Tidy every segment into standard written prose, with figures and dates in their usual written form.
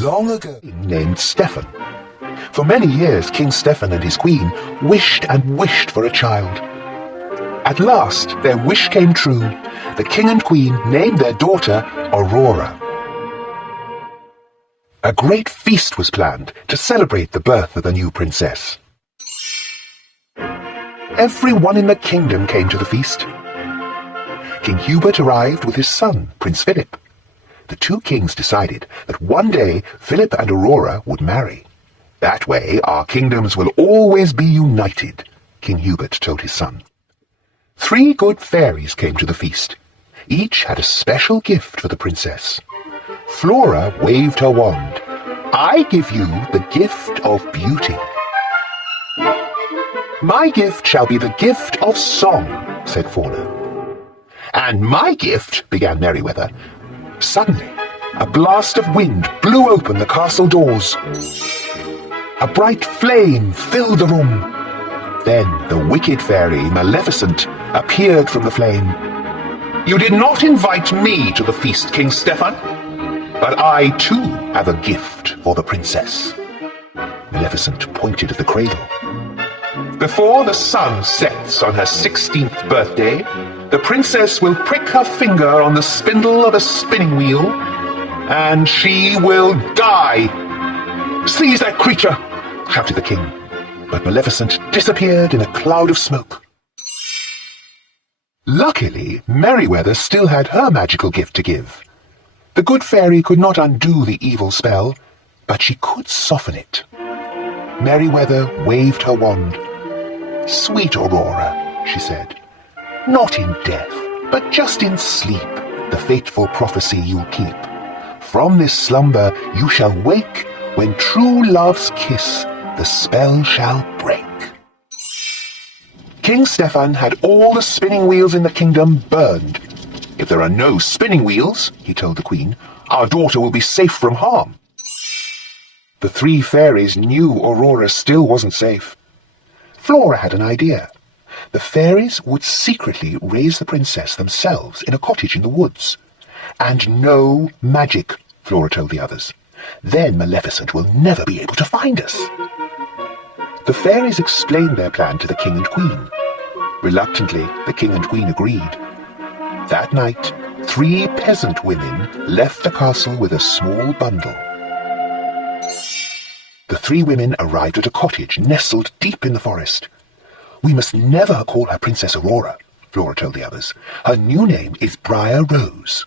Long ago, named Stephen. For many years, King Stephen and his queen wished and wished for a child. At last, their wish came true. The king and queen named their daughter Aurora. A great feast was planned to celebrate the birth of the new princess. Everyone in the kingdom came to the feast. King Hubert arrived with his son, Prince Philip. The two kings decided that one day Philip and Aurora would marry. That way our kingdoms will always be united, King Hubert told his son. 3 good fairies came to the feast. Each had a special gift for the princess. Flora waved her wand. I give you the gift of beauty. My gift shall be the gift of song, said Fauna. And my gift, began Merryweather. Suddenly, a blast of wind blew open the castle doors. A bright flame filled the room. Then the wicked fairy, Maleficent, appeared from the flame. You did not invite me to the feast, King Stephen, but I too have a gift for the princess. Maleficent pointed at the cradle. Before the sun sets on her 16th birthday, the princess will prick her finger on the spindle of a spinning wheel, and she will die. Seize that creature, shouted the king, but Maleficent disappeared in a cloud of smoke. Luckily, Merryweather still had her magical gift to give. The good fairy could not undo the evil spell, but she could soften it. Merryweather waved her wand. Sweet Aurora, she said, not in death, but just in sleep, the fateful prophecy you'll keep. From this slumber you shall wake, when true love's kiss the spell shall break. King Stephen had all the spinning wheels in the kingdom burned. If there are no spinning wheels, he told the queen, our daughter will be safe from harm. The 3 fairies knew Aurora still wasn't safe. Flora had an idea. The fairies would secretly raise the princess themselves in a cottage in the woods. And no magic, Flora told the others. Then Maleficent will never be able to find us. The fairies explained their plan to the king and queen. Reluctantly, the king and queen agreed. That night, 3 peasant women left the castle with a small bundle. The 3 women arrived at a cottage nestled deep in the forest. We must never call her Princess Aurora, Flora told the others. Her new name is Briar Rose.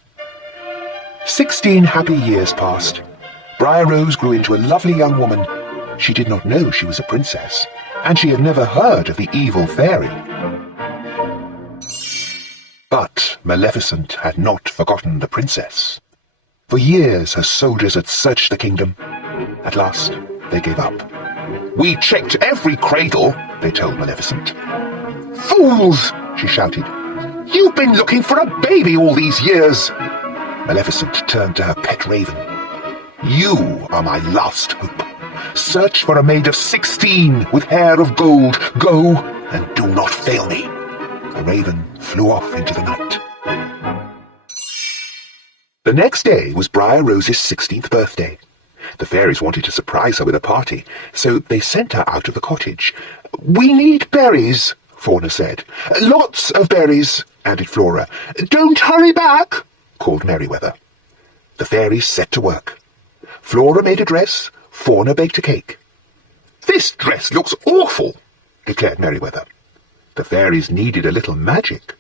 16 happy years passed. Briar Rose grew into a lovely young woman. She did not know she was a princess, and she had never heard of the evil fairy. But Maleficent had not forgotten the princess. For years her soldiers had searched the kingdom. At last, they gave up. We checked every cradle, they told Maleficent. Fools, she shouted. You've been looking for a baby all these years. Maleficent turned to her pet raven. You are my last hope. Search for a maid of 16 with hair of gold. Go, and do not fail me. The raven flew off into the night. The next day was Briar Rose's 16th birthday. The fairies wanted to surprise her with a party, so they sent her out of the cottage. We need berries, Fauna said. Lots of berries, added Flora. Don't hurry back, called Merryweather. The fairies set to work. Flora made a dress, Fauna baked a cake. This dress looks awful, declared Merryweather. The fairies needed a little magic.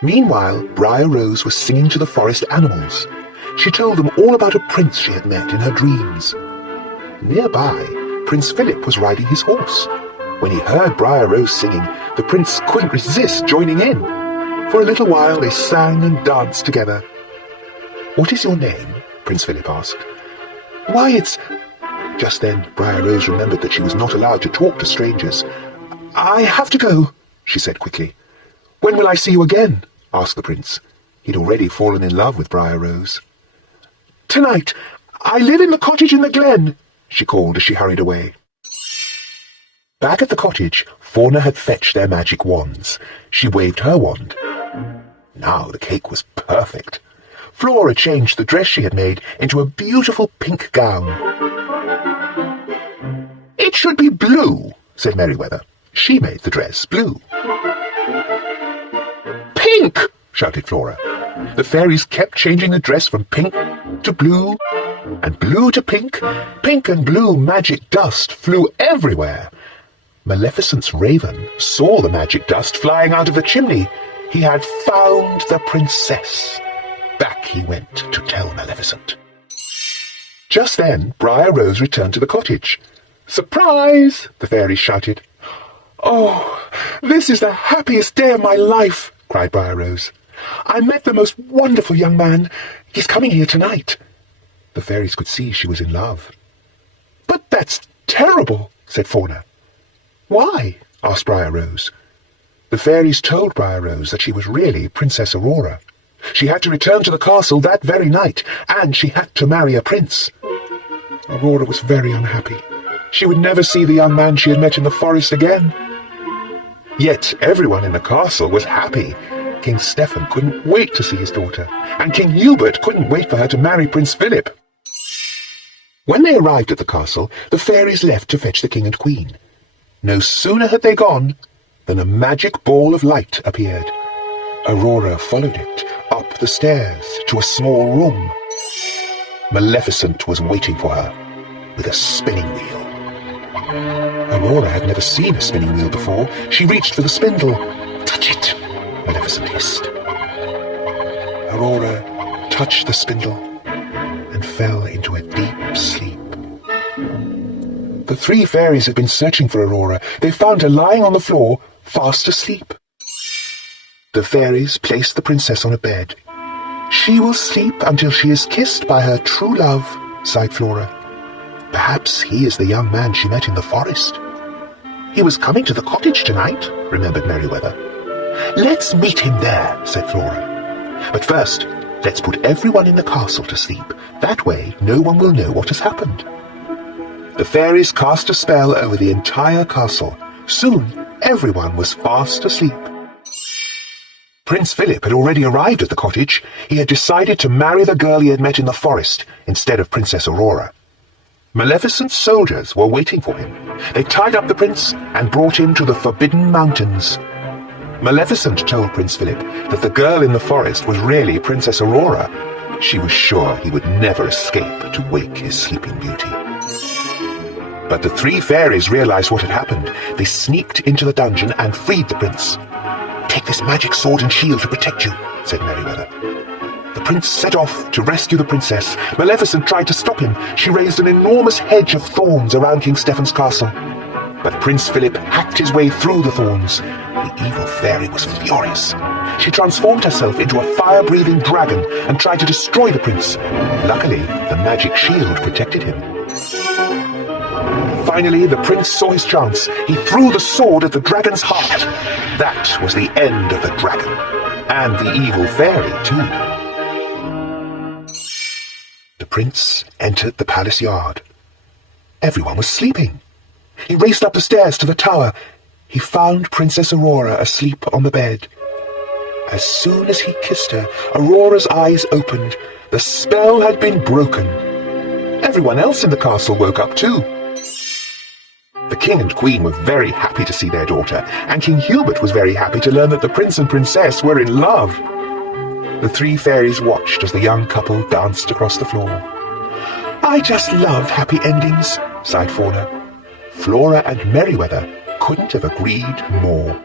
Meanwhile, Briar Rose was singing to the forest animals. She told them all about a prince she had met in her dreams. Nearby, Prince Philip was riding his horse. When he heard Briar Rose singing, the prince couldn't resist joining in. For a little while they sang and danced together. What is your name? Prince Philip asked. Why, it's... Just then, Briar Rose remembered that she was not allowed to talk to strangers. I have to go, she said quickly. When will I see you again? Asked the prince. He'd already fallen in love with Briar Rose. Tonight. I live in the cottage in the glen, she called as she hurried away. Back at the cottage, Fauna had fetched their magic wands. She waved her wand. Now the cake was perfect. Flora changed the dress she had made into a beautiful pink gown. "It should be blue," said Merryweather. She made the dress blue. "Pink!" shouted Flora. The fairies kept changing the dress from pink to blue, and blue to pink. Pink and blue magic dust flew everywhere. Maleficent's raven saw the magic dust flying out of the chimney. He had found the princess. Back he went to tell Maleficent. Just then, Briar Rose returned to the cottage. "Surprise!" the fairies shouted. "Oh, this is the happiest day of my life!" cried Briar Rose. "I met the most wonderful young man. He's coming here tonight." The fairies could see she was in love. "But that's terrible," said Fauna. "Why?" asked Briar Rose. The fairies told Briar Rose that she was really Princess Aurora. She had to return to the castle that very night, and she had to marry a prince. Aurora was very unhappy. She would never see the young man she had met in the forest again. Yet everyone in the castle was happy. King Stephen couldn't wait to see his daughter, and King Hubert couldn't wait for her to marry Prince Philip. When they arrived at the castle, the fairies left to fetch the king and queen. No sooner had they gone than a magic ball of light appeared. Aurora followed it up the stairs to a small room. Maleficent was waiting for her with a spinning wheel. Aurora had never seen a spinning wheel before. She reached for the spindle. "Touch it," Maleficent hissed. Aurora touched the spindle and fell into a deep sleep. The three fairies had been searching for Aurora. They found her lying on the floor, fast asleep. The fairies placed the princess on a bed. "She will sleep until she is kissed by her true love," sighed Flora. "Perhaps he is the young man she met in the forest." "He was coming to the cottage tonight," remembered Merryweather. "Let's meet him there," said Flora. "But first, let's put everyone in the castle to sleep. That way, no one will know what has happened." The fairies cast a spell over the entire castle. Soon, everyone was fast asleep. Prince Philip had already arrived at the cottage. He had decided to marry the girl he had met in the forest instead of Princess Aurora. Maleficent's soldiers were waiting for him. They tied up the prince and brought him to the Forbidden Mountains. Maleficent told Prince Philip that the girl in the forest was really Princess Aurora. She was sure he would never escape to wake his sleeping beauty. But the three fairies realized what had happened. They sneaked into the dungeon and freed the prince. "Take this magic sword and shield to protect you," said Merryweather. The prince set off to rescue the princess. Maleficent tried to stop him. She raised an enormous hedge of thorns around King Stephen's castle. But Prince Philip hacked his way through the thorns. The evil fairy was furious. She transformed herself into a fire-breathing dragon and tried to destroy the prince. Luckily, the magic shield protected him. Finally, the prince saw his chance. He threw the sword at the dragon's heart. That was the end of the dragon. And the evil fairy, too. The prince entered the palace yard. Everyone was sleeping. He raced up the stairs to the tower. He found Princess Aurora asleep on the bed. As soon as he kissed her, Aurora's eyes opened. The spell had been broken. Everyone else in the castle woke up too. The king and queen were very happy to see their daughter, and King Hubert was very happy to learn that the prince and princess were in love. The three fairies watched as the young couple danced across the floor. "I just love happy endings," sighed Fauna. Flora and Merryweather couldn't have agreed more.